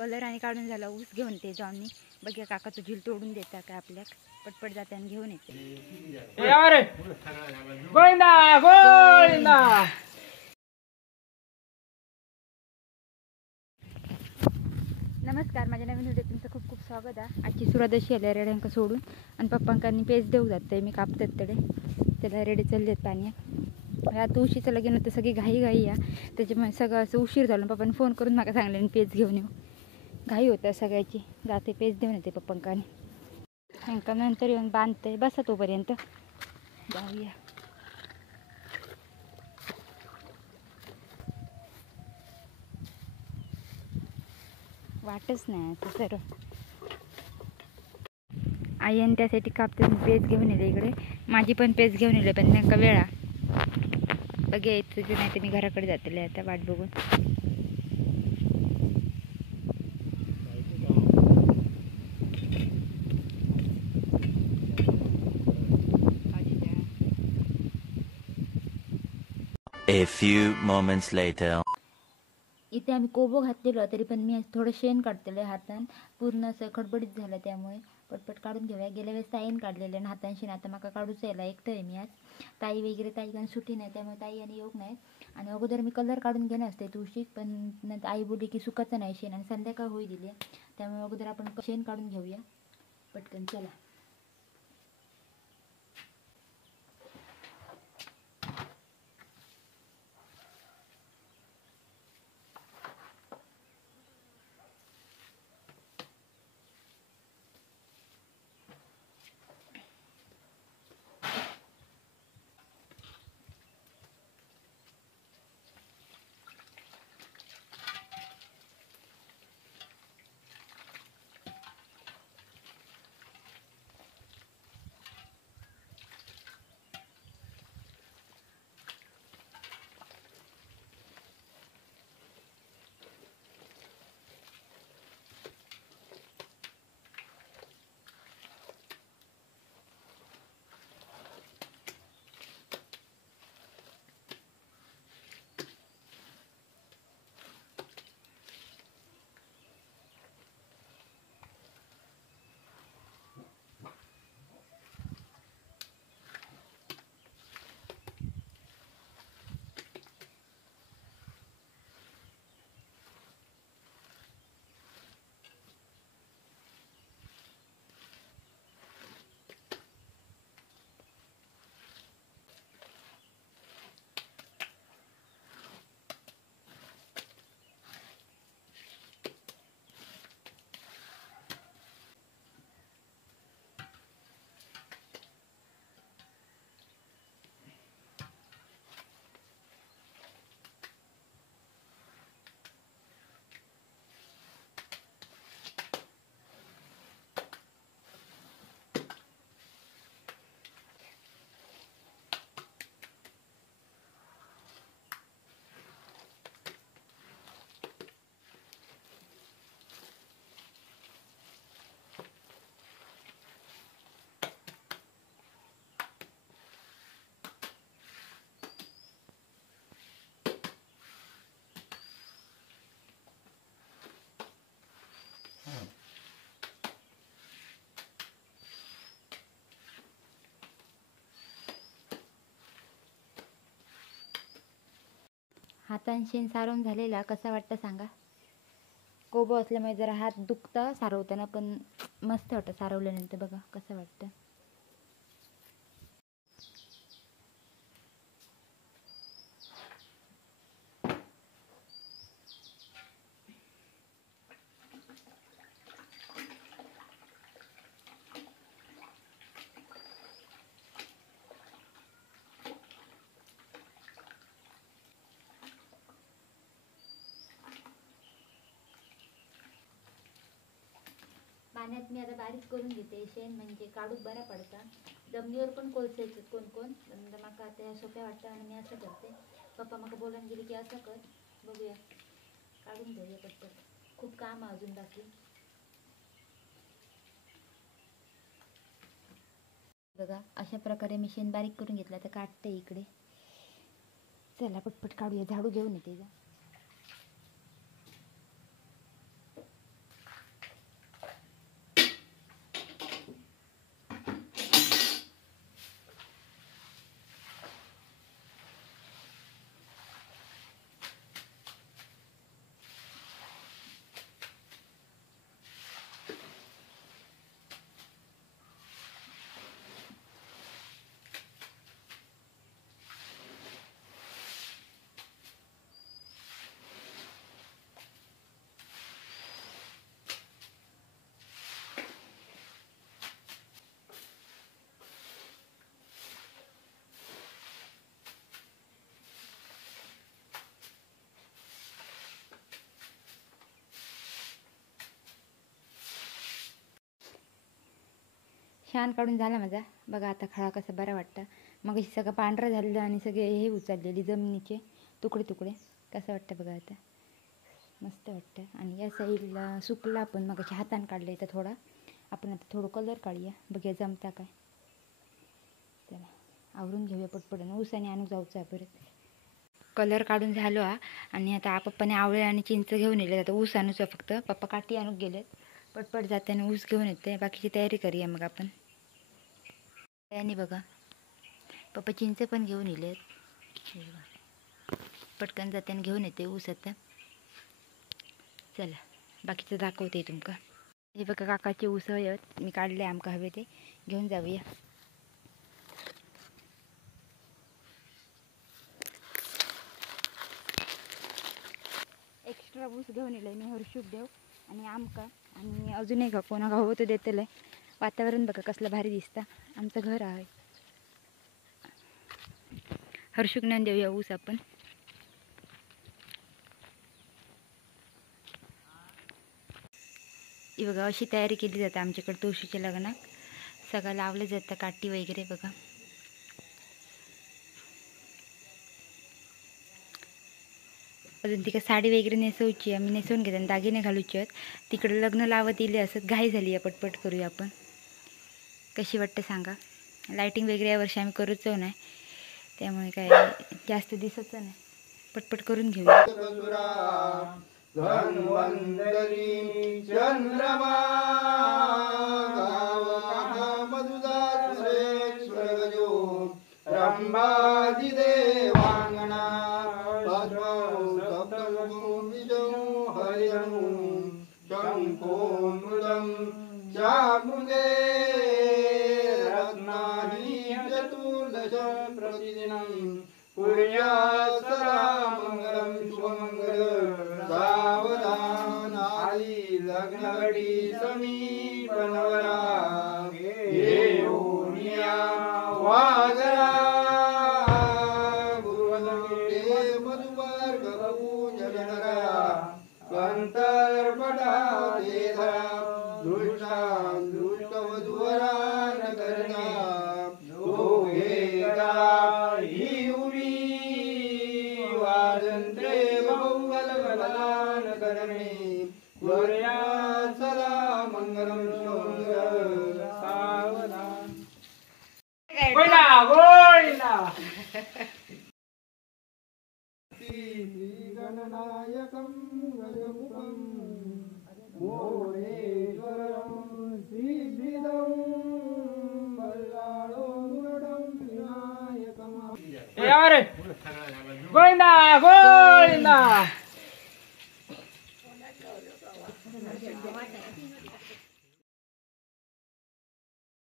Colour आणि काढून झाला ऊस घेऊन ते जाऊन बघूया काका तो झील तोडून देता का आपल्याक पटपट जाते आणि घेऊन येते. गोविंदा गोविंदा. नमस्कार, माझ्या नवीन व्हिडिओ तुमचं खूप खूप स्वागत आहे. आजची सुरुवात अशी आली रेड्यांका सोडून आणि पप्पांकांनी पेज देऊ जाते मी कापतात तडे त्याला रेडे चालले आहेत पाण्यात. आता उशीचं लगीन तर सगळी घाई या त्याच्यामुळे सगळं असं उशीर झालं. पप्पांनी फोन करून मला सांगले पेज घेऊन येऊ. घाई होतं सगळ्याची. जाते पेज देऊन येते पप्पांकाने. ह्यांका नंतर येऊन बांधते बसा तोपर्यंत जाऊया. वाटच नाही असं सर आई आणि त्यासाठी कापते पेज घेऊन येते इकडे. माझी पण पेज घेऊन येते पण नेमका वेळा बघे तुझे नाही तर मी घराकडे जाते आता वाट बघून. A few moments later. इथे आम्ही कोबो घातलेलो तरी पण मी थोडं शेण काढतेलं हातान पूर्ण असं खडबडीत झालं त्यामुळे पटपट काढून घेऊया. गेल्या वेळेस ताईन काढलेलं आणि हातान शेण आता माका काढूच यायला एकटं आहे मी आज. ताई वगैरे ताई कारण सुट्टी नाही त्यामुळे ताई आणि योग नाही. आणि अगोदर मी कलर काढून घेणं असते तुळशीक पण नंतर आई बोलली की सुकाचं नाही शेण आणि संध्याकाळ होई दिली त्यामुळे अगोदर आपण शेण काढून घेऊया पटकन. चला हातान शेण सारवून झालेला कसा वाटतं सांगा. कोबो असल्यामुळे जरा हात दुखता सारवताना पण मस्त वाटतं सारवल्यानंतर. बघा कसं वाटतं. पाण्यात मी आता बारीक करून घेते शेण म्हणजे काढूक बरा पडता. जमिनीवर पण कोळसायचं कोण कोण माका आता सोप्या वाटतं आणि मी असं करते. पप्पा माका बोलायला गेले की असं कर. बघूया काढून घेऊया पटपट. खूप काम आहे अजून बाकी. बघा अशा प्रकारे मी शेण बारीक करून घेतलं. आता काढते इकडे. चला पटपट काढूया. झाडू घेऊन येते जा. शान काढून झाला माझा. बघा आता खळा कसा बरा वाटतं. मग अशी सगळं पांढरं झालेलं आणि सगळे हे उचललेली जमिनीचे तुकडे तुकडे. कसं वाटतं बघा आता. मस्त वाटतं. आणि या साईडला सुकला पण मग अशी हातानं काढलं इथं थोडा. आपण आता थोडं कलर काढूया. बघूया जमता काय. चला आवरून घेऊया पटपट. ऊसाने आणून जाऊचा परत. कलर काढून झालो हा. आणि आता पप्पाने आवळे आणि चिंच घेऊन येले. आता ऊस आणूचा फक्त. पप्पा काठी आणून गेलेत. पटपट जाताना ऊस घेऊन येते. बाकीची तयारी करूया मग आपण. आणि बघा पप्पा चिंच पण घेऊन येलेत. पटकन जाताना घेऊन येते ऊस आता. चला बाकीचं दाखवते तुमका. हे बघा काकाचे ऊस आहेत. मी काढले आमका हवे ते घेऊन जाऊया. एक्स्ट्रा ऊस घेऊन येलं मी हर्षुक देव आणि आमका. आणि अजून एक कोणा हवं तर देतलं. वातावरण बघा कसलं भारी दिसतं. आमचं घर आहे. हर्षुक न देऊया ऊस आपण. ही बघा अशी तयारी केली जाते आमच्याकडे तुळशीच्या लग्नात. सगळं लावलं जातं काठी वगैरे बघा. अजून तिकडे साडी वगैरे नेसवची. आम्ही नेसवून घेतो आणि दागिने घालूचे आहेत. तिकडे लग्न लावत येईल असं घाई झाली आहे. पटपट करूया आपण. कशी वाटतं सांगा. लायटिंग वगैरे यावर्षी आम्ही करूच नाही. त्यामुळे काय जास्त दिसत नाही. पटपट करून घेऊया. धन्वंतरी चंद्रमा मधुदार सुरेश्वरगजो रंभादि देवांगना हरिधनु शंकोन्मुदं चामुगे रत्नानि चतुर्दश प्रतिदिनं कुर्यात् सदा मंगलं शुभमंगल सावधान आदि लग्नघटी समीपनवरा येऊनिया वागरा गुरुवदने मधुवर्ग पूजनरा कंतर्पटा तेधरा दृष्टा दृष्टवधुवरा न करता दोघेता ही उरी वाजंत्रे बहुबलबलान करणे गोर्या सदा मंगलम सुंदर सावधान गोविंदा गोविंदा गणनायकं गजमुखं मोरेश्वरं सिद्धिदं बल्लाळो मुरडं विनायकं गोविंदा गोविंदा